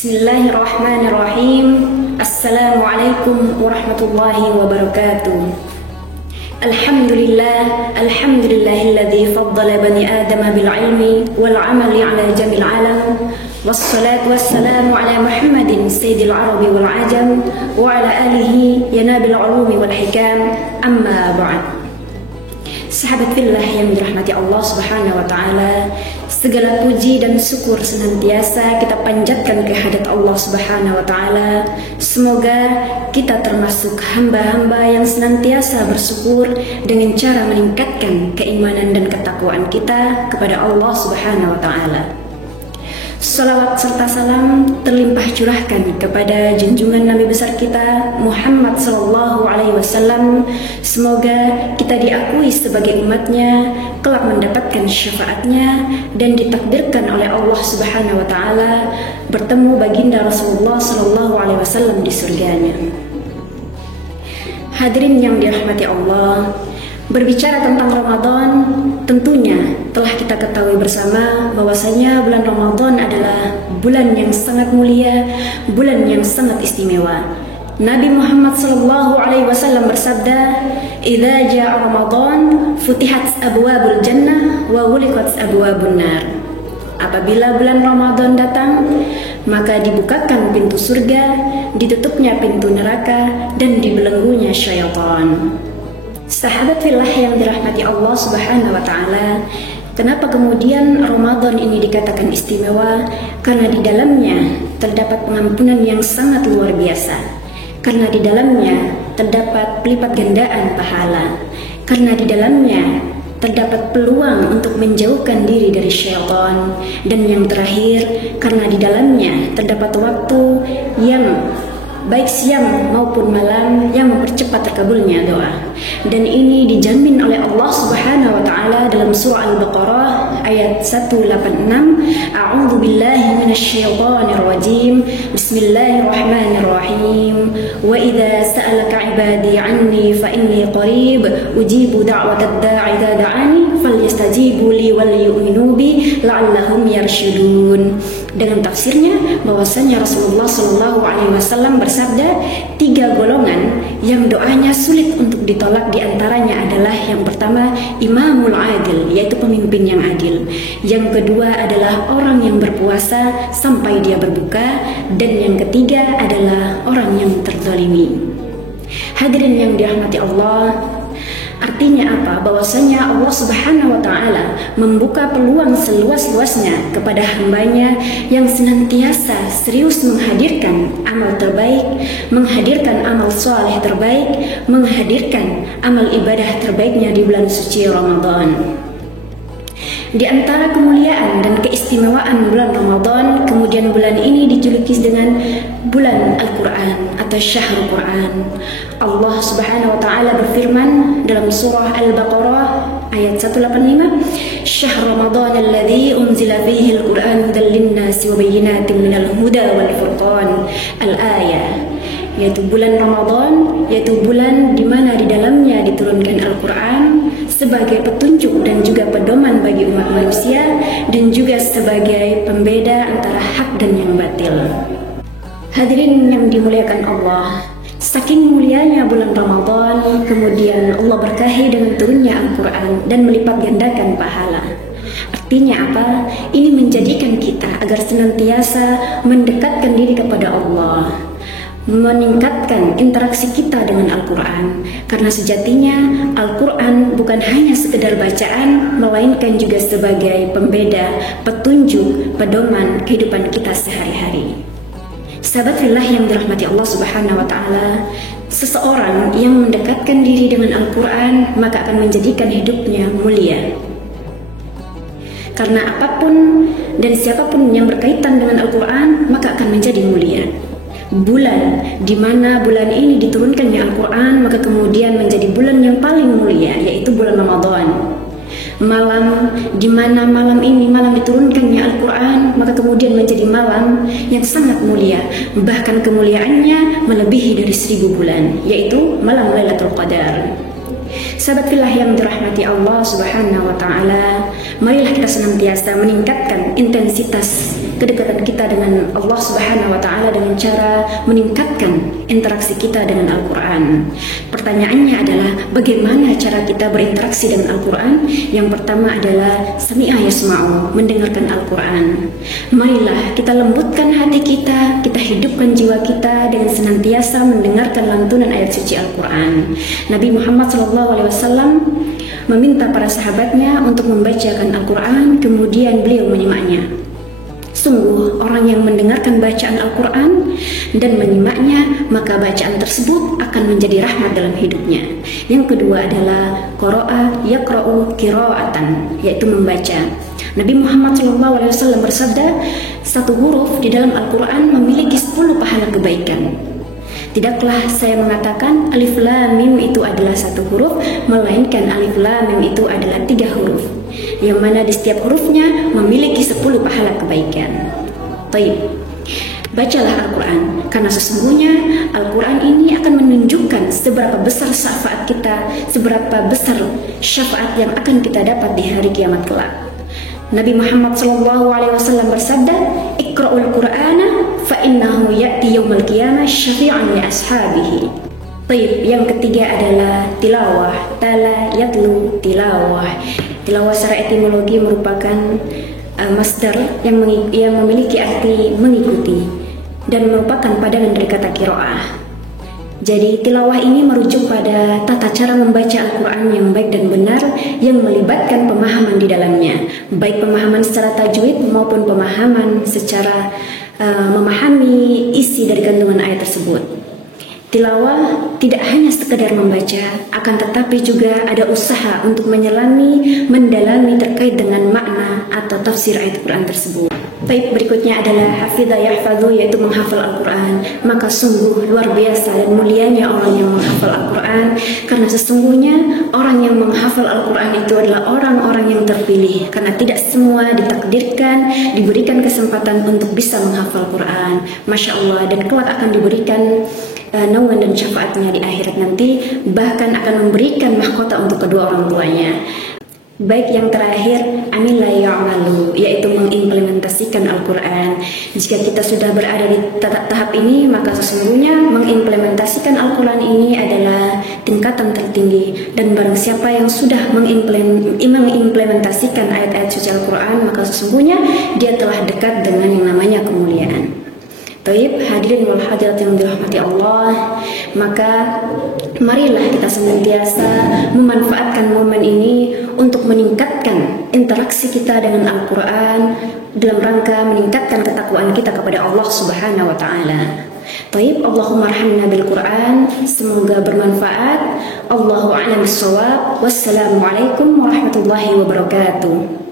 Bismillahirrahmanirrahim. Assalamualaikum warahmatullahi wabarakatuh. Alhamdulillahilladzi faddala bani adama bil ilmi wal amali ala jamil alam. Wassalatu wassalamu ala Muhammadin sayyidil arabi wal ajam wa ala alihi yanabil ulumi wal hikam. Amma ba'd. Sahabat fillah yang dirahmati Allah Subhanahu wa taala, segala puji dan syukur senantiasa kita panjatkan kehadirat Allah Subhanahu wa taala. Semoga kita termasuk hamba-hamba yang senantiasa bersyukur dengan cara meningkatkan keimanan dan ketakwaan kita kepada Allah Subhanahu wa taala. Salawat serta salam terlimpah curahkan kepada junjungan Nabi besar kita Muhammad sallallahu alaihi wasallam. Semoga kita diakui sebagai umatnya, kelak mendapatkan syafaatnya dan ditakdirkan oleh Allah Subhanahu wa taala bertemu baginda Rasulullah sallallahu alaihi wasallam di surganya. Hadirin yang dirahmati Allah, berbicara tentang Ramadan, tentunya telah kita ketahui bersama bahwasanya bulan Ramadan adalah bulan yang sangat mulia, bulan yang sangat istimewa. Nabi Muhammad sallallahu alaihi wasallam bersabda, "Idza jaa Ramadan, futihat abwabul jannah wa ghuliqat abwabun nar." Apabila bulan Ramadan datang, maka dibukakan pintu surga, ditutupnya pintu neraka, dan dibelenggunya syaitan. Sahabat fillah yang dirahmati Allah Subhanahu wa taala, kenapa kemudian Ramadan ini dikatakan istimewa? Karena di dalamnya terdapat pengampunan yang sangat luar biasa. Karena di dalamnya terdapat pelipat gandaan pahala. Karena di dalamnya terdapat peluang untuk menjauhkan diri dari syaitan. Dan yang terakhir, karena di dalamnya terdapat waktu yang baik siang maupun malam yang mempercepat terkabulnya doa. Dan ini dijamin oleh Allah Subhanahu wa taala dalam surah Al-Baqarah ayat 186. A'udzu billahi minasyaitonir rajim. Bismillahirrahmanirrahim. Wa idza sa'alaka 'ibadi 'anni fa inni qarib ujibu da'watad da'i idza da'ani falyastajibu li wal yu'minu bi la'allahum yarshudun. Dengan tafsirnya bahwasanya Rasulullah sallallahu alaihi wasallam bersabda, 3 golongan yang doanya sulit untuk ditolak, diantaranya adalah yang pertama imamul adil, yaitu pemimpin yang adil. Yang kedua adalah orang yang berpuasa sampai dia berbuka, dan yang ketiga adalah orang yang terzalimi. Hadirin yang dirahmati Allah, artinya apa? Bahwasanya Allah Subhanahu wa taala membuka peluang seluas-luasnya kepada hambanya yang senantiasa serius menghadirkan amal terbaik, menghadirkan amal soleh terbaik, menghadirkan amal ibadah terbaiknya di bulan suci Ramadan. Di antara kemuliaan dan keistimewaan bulan Ramadan, kemudian bulan ini dijuluki dengan bulan Al-Quran atau Syahrul Quran. Allah Subhanahu wa taala berfirman dalam surah Al-Baqarah ayat 185, "Syahr Ramadan alladzi unzila fihi al-Quran hudan lin-nasi wa bayyinatin minal huda wal furqan." Al-ayah, yaitu bulan Ramadan, yaitu bulan di mana di dalamnya diturunkan Al-Quran sebagai petunjuk dan juga pedoman bagi umat manusia, dan juga sebagai pembeda antara hak dan yang batil. Hadirin yang dimuliakan Allah, saking mulianya bulan Ramadan, kemudian Allah berkahi dengan turunnya Al-Quran dan melipat gandakan pahala. Artinya apa? Ini menjadikan kita agar senantiasa mendekatkan diri kepada Allah, meningkatkan interaksi kita dengan Al-Quran. Karena sejatinya Al-Quran bukan hanya sekedar bacaan, melainkan juga sebagai pembeda, petunjuk, pedoman kehidupan kita sehari-hari. Sahabat fillah yang dirahmati Allah Subhanahu wa taala, seseorang yang mendekatkan diri dengan Al-Quran maka akan menjadikan hidupnya mulia. Karena apapun dan siapapun yang berkaitan dengan Al-Quran maka akan menjadi mulia. Bulan di mana bulan ini diturunkannya Al-Quran maka kemudian menjadi bulan yang paling mulia, yaitu bulan Ramadan. Malam di mana malam ini malam diturunkannya Al-Quran maka kemudian menjadi malam yang sangat mulia, bahkan kemuliaannya melebihi dari 1000 bulan, yaitu malam Lailatul Qadar. Sahabat fillah yang dirahmati Allah Subhanahu wa taala, marilah kita senantiasa meningkatkan intensitas kedekatan kita dengan Allah Subhanahu wa taala dengan cara meningkatkan interaksi kita dengan Al-Qur'an. Pertanyaannya adalah bagaimana cara kita berinteraksi dengan Al-Qur'an? Yang pertama adalah sami'a yasma'u, mendengarkan Al-Qur'an. Marilah kita lembutkan hati kita hidupkan jiwa kita dengan senantiasa mendengarkan lantunan ayat suci Al-Qur'an. Nabi Muhammad SAW meminta para sahabatnya untuk membacakan Al-Quran, kemudian beliau menyimaknya. Sungguh orang yang mendengarkan bacaan Al-Quran dan menyimaknya, maka bacaan tersebut akan menjadi rahmat dalam hidupnya. Yang kedua adalah qara'a yaqra'u qira'atan, yaitu membaca. Nabi Muhammad SAW bersabda, satu huruf di dalam Al-Quran memiliki 10 pahala kebaikan. Tidaklah saya mengatakan alif lam mim itu adalah satu huruf, melainkan alif lam mim itu adalah 3 huruf, yang mana di setiap hurufnya memiliki 10 pahala kebaikan. Baik, bacalah Al-Quran, karena sesungguhnya Al-Quran ini akan menunjukkan seberapa besar syafaat kita, seberapa besar syafaat yang akan kita dapat di hari kiamat kelak. Nabi Muhammad SAW bersabda, Iqra'ul Qur'ana fa innahu ya'ti yawmal qiyamah syafi'an li ashabihi. Baik, yang ketiga adalah tilawah. Tala yatlu tilawah. Tilawah secara etimologi merupakan masdar yang memiliki arti mengikuti dan merupakan padanan dari kata qira'ah. Jadi tilawah ini merujuk pada tata cara membaca Al-Quran yang baik dan benar, yang melibatkan pemahaman di dalamnya, baik pemahaman secara tajwid maupun pemahaman secara memahami isi dari kandungan ayat tersebut. Tilawah tidak hanya sekedar membaca, akan tetapi juga ada usaha untuk menyelami, mendalami terkait dengan makna atau tafsir ayat Al-Quran tersebut. Baik, berikutnya adalah hafidha yahfadhu, yaitu menghafal Al-Quran. Maka sungguh luar biasa dan mulianya orang yang menghafal Al-Quran, karena sesungguhnya orang yang menghafal Al-Quran itu adalah orang-orang yang terpilih, karena tidak semua ditakdirkan, diberikan kesempatan untuk bisa menghafal Quran. Masya Allah, dan kelak akan diberikan naungan dan syafaatnya di akhirat nanti, bahkan akan memberikan mahkota untuk kedua orang tuanya. Baik, yang terakhir, amila ya'malu, yaitu mengimplementasikan Al-Quran. Jika kita sudah berada di tahap ini, maka sesungguhnya mengimplementasikan Al-Quran ini adalah tingkatan tertinggi. Dan barang siapa yang sudah mengimplementasikan ayat-ayat suci Al-Quran, maka sesungguhnya dia telah dekat dengan yang namanya kemuliaan. Taib, hadirin wal hadirat yang dirahmati Allah, maka marilah kita senantiasa memanfaatkan momen ini untuk meningkatkan interaksi kita dengan Al-Quran dalam rangka meningkatkan ketakwaan kita kepada Allah Subhanahu wa taala. Taib, Allahumma arhamna bil Quran, semoga bermanfaat. Allahu a'lam bissawab. Wassalamualaikum warahmatullahi wabarakatuh.